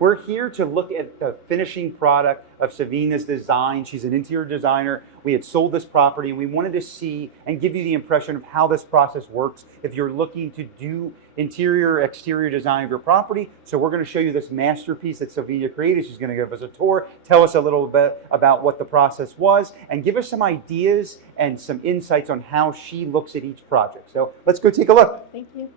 We're here to look at the finishing product of Savina's design. She's an interior designer. We had sold this property and we wanted to see and give you the impression of how this process works if you're looking to do interior, exterior design of your property. So we're going to show you this masterpiece that Savina created. She's going to give us a tour, tell us a little bit about what the process was, and give us some ideas and some insights on how she looks at each project. So let's go take a look. Thank you.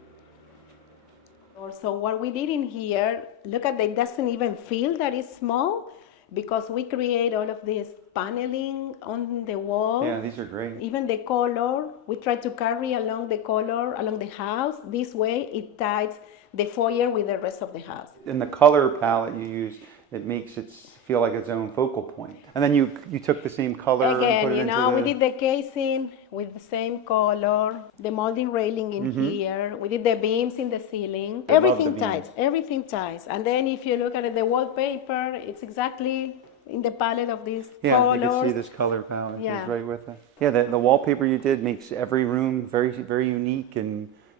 So what we did in here, look at that, it doesn't even feel that it's small because we create all of this paneling on the wall. Yeah, these are great. Even the color, we try to carry along the color along the house. This way it ties the foyer with the rest of the house. And the color palette you use, it makes it feel like its own focal point. And then you took the same color again, and put it you into know, we did the casing with the same color, the molding railing in here. We did the beams in the ceiling. Everything ties, everything ties. And then if you look at the wallpaper, it's exactly in the palette of these colors. Yeah, you can see this color palette is right with it. Yeah, the wallpaper you did makes every room very, very unique,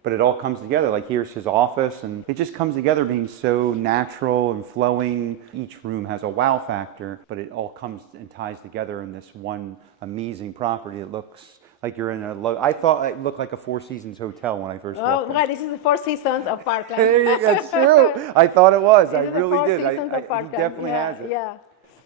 but it all comes together. Like here's his office, and it just comes together being so natural and flowing. Each room has a wow factor, but it all comes and ties together in this one amazing property. It looks like you're in I thought it looked like a Four Seasons hotel when I first walked in. Right, this is the Four Seasons of Parkland. That's true. I thought it was. I This is the really Four did. Seasons of Parkland. He definitely has it. Yeah.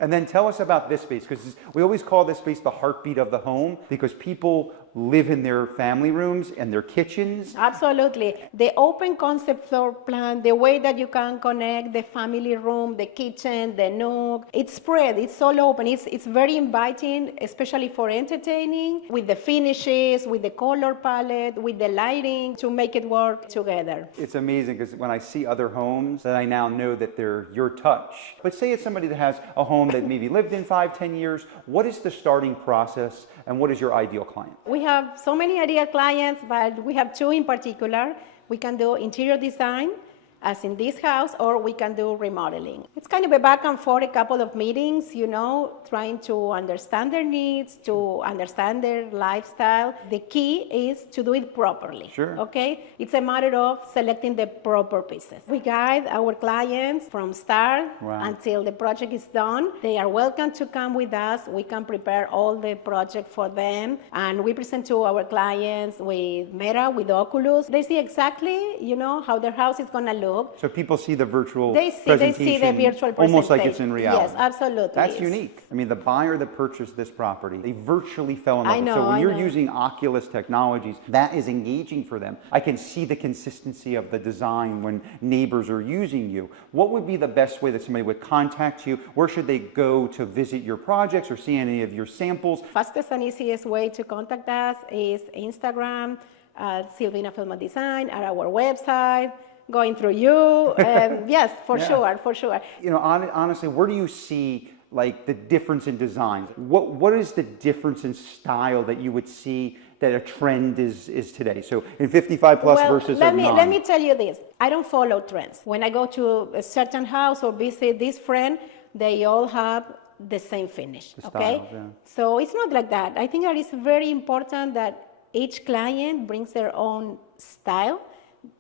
And then tell us about this space, because we always call this space the heartbeat of the home, because people live in their family rooms and their kitchens. Absolutely. The open concept floor plan, the way that you can connect the family room, the kitchen, the nook, it's spread, it's all open. It's very inviting, especially for entertaining, with the finishes, with the color palette, with the lighting, to make it work together. It's amazing, because when I see other homes, that I now know that they're your touch. But say it's somebody that has a home that maybe lived in 5-10 years, what is the starting process and what is your ideal client? We have so many ideal clients, but we have two in particular. We can do interior design, as in this house, or we can do remodeling. It's kind of a back and forth, a couple of meetings, you know, trying to understand their needs, to understand their lifestyle. The key is to do it properly. Sure. Okay? It's a matter of selecting the proper pieces. We guide our clients from start until the project is done. They are welcome to come with us. We can prepare all the project for them, and we present to our clients with Meta, with Oculus. They see exactly, you know, how their house is gonna look. So people see the virtual presentation. They see the virtual presentation. Almost like it's in reality. Yes, absolutely. That's unique. I mean, the buyer that purchased this property, they virtually fell in love with it. So when you're using Oculus technologies, that is engaging for them. I can see the consistency of the design when neighbors are using you. What would be the best way that somebody would contact you? Where should they go to visit your projects or see any of your samples? Fastest and easiest way to contact us is Instagram, Silvina Film and Design, at our website. Going through you, yes, for sure, for sure. You know, honestly, where do you see like the difference in design? What is the difference in style that you would see that a trend is today? So in 55 plus versus let me tell you this. I don't follow trends. When I go to a certain house or visit this friend, they all have the same finish. Okay, so it's not like that. I think that it's very important that each client brings their own style,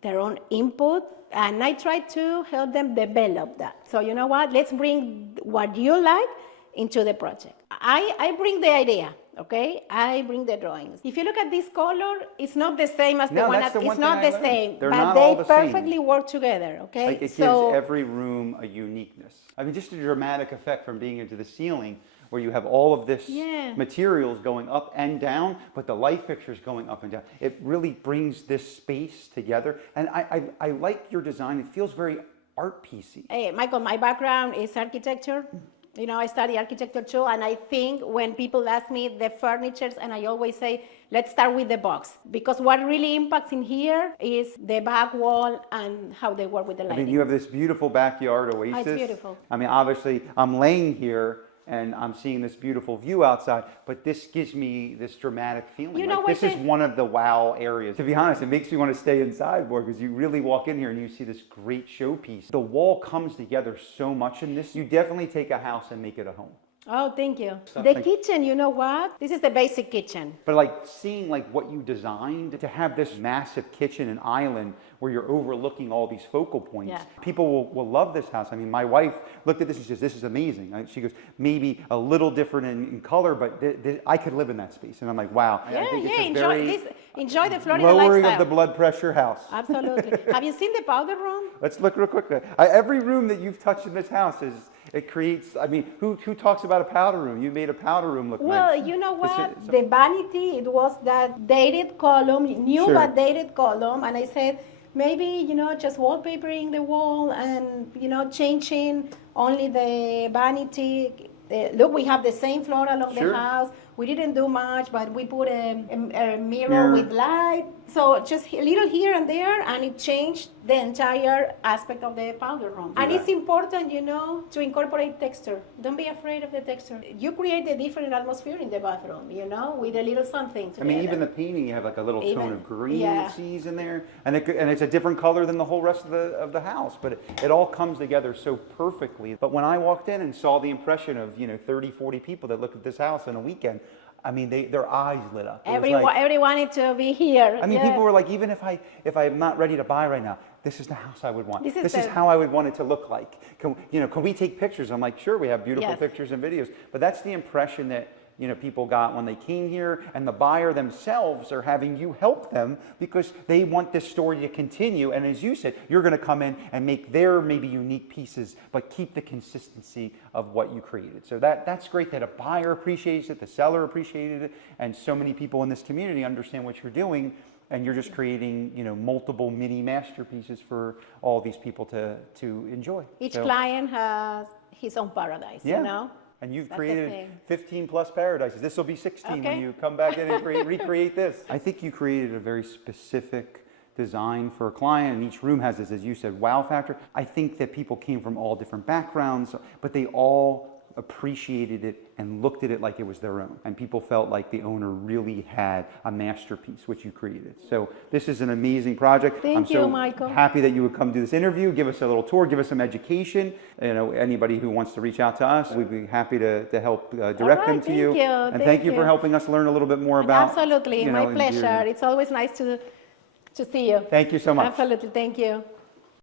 their own input, and I try to help them develop that. So you know what, let's bring what you like into the project. I bring the idea, okay? I bring the drawings. If you look at this color, it's not the same as the one, it's not the same, but they perfectly work together, okay? Like it gives every room a uniqueness. I mean, just a dramatic effect from being into the ceiling, where you have all of this materials going up and down, but the light fixtures going up and down. It really brings this space together. And I like your design. It feels very art piecey. Hey, Michael, my background is architecture. You know, I study architecture too, and I think when people ask me the furnitures, and I always say, let's start with the box, because what really impacts in here is the back wall and how they work with the lighting. I mean, you have this beautiful backyard oasis. Oh, it's beautiful. I mean, obviously, I'm laying here and I'm seeing this beautiful view outside, but this gives me this dramatic feeling. You know, like this is one of the wow areas. To be honest, it makes me want to stay inside more, because you really walk in here and you see this great showpiece. The wall comes together so much in this. You definitely take a house and make it a home. Oh, thank you. Stuff The like- kitchen, you know what? This is the basic kitchen. But like seeing like what you designed to have this massive kitchen and island where you're overlooking all these focal points. Yeah. People will love this house. I mean, my wife looked at this and says, this is amazing. She goes, maybe a little different in color, but I could live in that space. And I'm like, wow. I think it's a very enjoy the Florida lowering lifestyle. of the blood pressure house. Absolutely. Have you seen the powder room? Let's look real quick. Every room that you've touched in this house it creates, I mean, who talks about a powder room? You made a powder room look nice. Well, you know what? The vanity, it was that dated column, new Sure. but dated column. And I said, maybe, just wallpapering the wall and, changing only the vanity. Look, we have the same floor along Sure. the house. We didn't do much, but we put a mirror with light. So just a little here and there, and it changed the entire aspect of the powder room. And it's important, to incorporate texture. Don't be afraid of the texture. You create a different atmosphere in the bathroom, with a little something together. I mean, even the painting, you have like a little tone of green sees in there, and it's a different color than the whole rest of the house. But it all comes together so perfectly. But when I walked in and saw the impression of 30, 40 people that looked at this house in a weekend, I mean, their eyes lit up. Everyone wanted to be here. I mean, people were like, even if I'm not ready to buy right now, this is the house I would want. This is how I would want it to look like. Can we take pictures? I'm like, sure, we have beautiful pictures and videos. But that's the impression that people got when they came here, and the buyer themselves are having you help them because they want this story to continue. And as you said, you're going to come in and make their maybe unique pieces, but keep the consistency of what you created. So that's great that a buyer appreciates it, the seller appreciated it, and so many people in this community understand what you're doing. And you're just creating, multiple mini masterpieces for all these people to enjoy. Each client has his own paradise, And you've created 15 plus paradises. This will be 16 when you come back in and recreate this. I think you created a very specific design for a client, and each room has this, as you said, wow factor. I think that people came from all different backgrounds, but they all appreciated it and looked at it like it was their own. And people felt like the owner really had a masterpiece, which you created. So this is an amazing project. Thank you, Michael. I'm so happy that you would come do this interview, give us a little tour, give us some education. Anybody who wants to reach out to us, we'd be happy to help direct them to you. And thank you for helping us learn a little bit more about. Absolutely, my pleasure. It's always nice to see you. Thank you so much. Absolutely, thank you.